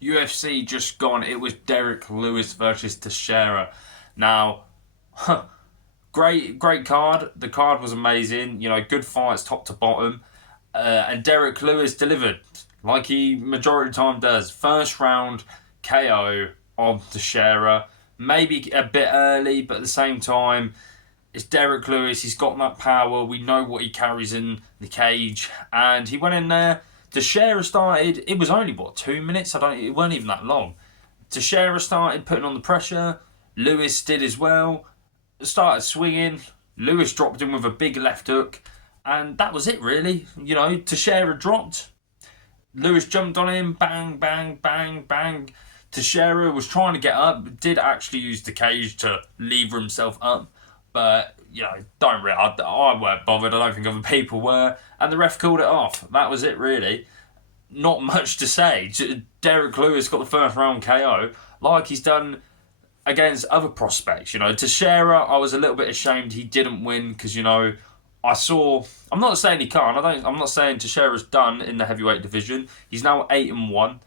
UFC just gone. It was Derrick Lewis versus Teixeira. Now, great card. The card was amazing. Good fights top to bottom. And Derrick Lewis delivered like he majority of the time does. First round KO on Teixeira. Maybe a bit early, but at the same time, it's Derrick Lewis. He's got that power. We know what he carries in the cage. And he went in there. Teixeira started. It was only, 2 minutes? It weren't even that long. Teixeira started putting on the pressure. Lewis did as well. Started swinging. Lewis dropped him with a big left hook. And that was it, really. Teixeira dropped. Lewis jumped on him. Bang, bang, bang, bang. Teixeira was trying to get up. Did actually use the cage to lever himself up. But, don't really. I weren't bothered. I don't think other people were. And the ref called it off. That was it, really. Not much to say. Derrick Lewis got the first round KO like he's done against other prospects. Teixeira, I was a little bit ashamed he didn't win because, I saw. I'm not saying he can't. I'm not saying Teixeira's done in the heavyweight division. He's now 8-1.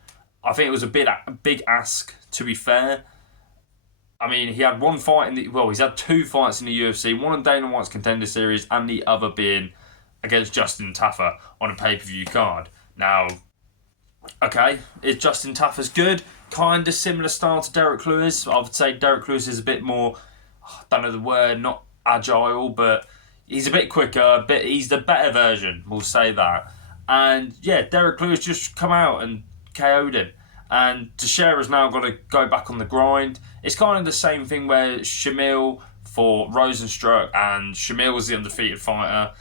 I think it was a big ask, to be fair. I mean, he had one fight he's had 2 fights in the UFC, one in Dana White's Contender Series and the other being against Justin Taffer on a pay-per-view card. Now, okay, is Justin Taffer's good? Kind of similar style to Derrick Lewis. I would say Derrick Lewis is a bit more, I don't know the word, not agile, but he's a bit quicker, he's the better version, we'll say that. And yeah, Derrick Lewis just come out and KO'd him. And Teixeira's now got to go back on the grind. It's kind of the same thing where Shamil for Rosenstruck, and Shamil was the undefeated fighter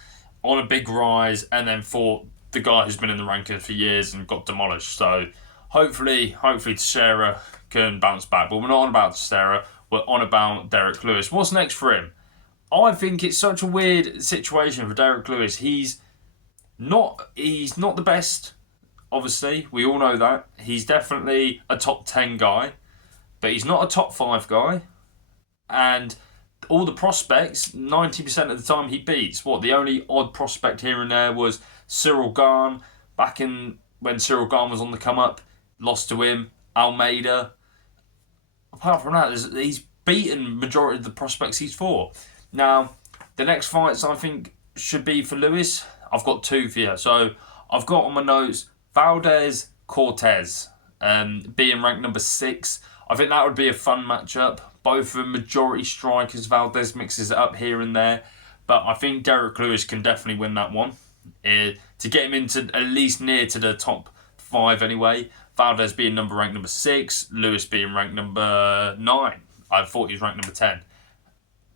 on a big rise, and then fought the guy who's been in the rankings for years and got demolished. So hopefully Teixeira can bounce back. But we're not on about Teixeira, we're on about Derrick Lewis. What's next for him? I think it's such a weird situation for Derrick Lewis. He's not the best. Obviously, we all know that. He's definitely a top 10 guy, but he's not a top 5 guy. And all the prospects, 90% of the time he beats. The only odd prospect here and there was Cyril Gane, back in when Cyril Gane was on the come-up, lost to him. Almeida. Apart from that, he's beaten majority of the prospects he's fought. Now, the next fights I think should be for Lewis. I've got 2 for you. So, I've got on my notes Valdez Cortez, being ranked number 6. I think that would be a fun matchup. Both of them majority strikers. Valdez mixes it up here and there. But I think Derrick Lewis can definitely win that one. To get him into at least near to the top 5 anyway. Valdez being ranked number 6. Lewis being ranked number 9. I thought he was ranked number 10.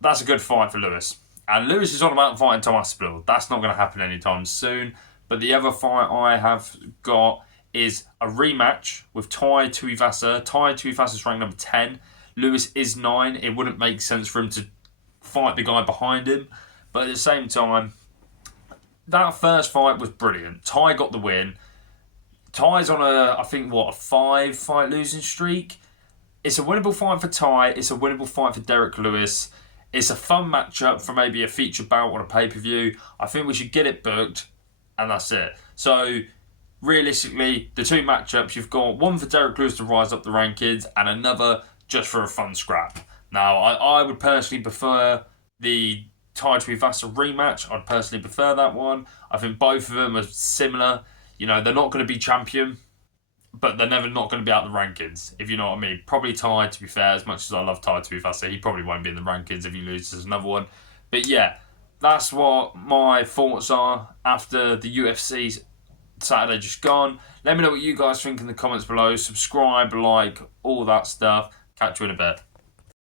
That's a good fight for Lewis. And Lewis is on about fighting Tom Aspinall. That's not going to happen anytime soon. But the other fight I have got is a rematch with Tai Tuivasa. Tai Tuivasa's ranked number 10. Lewis is 9. It wouldn't make sense for him to fight the guy behind him. But at the same time, that first fight was brilliant. Tai got the win. Tai's on a 5-fight losing streak. It's a winnable fight for Tai. It's a winnable fight for Derrick Lewis. It's a fun matchup for maybe a feature bout on a pay-per-view. I think we should get it booked. And that's it. So, realistically, the 2 matchups, you've got one for Derrick Lewis to rise up the rankings and another just for a fun scrap. Now, I would personally prefer the Tai Tuivasa rematch. I'd personally prefer that one. I think both of them are similar. They're not going to be champion, but they're never not going to be out the rankings, if you know what I mean. Probably Tai, to be fair, as much as I love Tai Tuivasa, he probably won't be in the rankings if he loses another one. But yeah, that's what my thoughts are after the UFC Saturday just gone. Let me know what you guys think in the comments below. Subscribe, like, all that stuff. Catch you in a bit.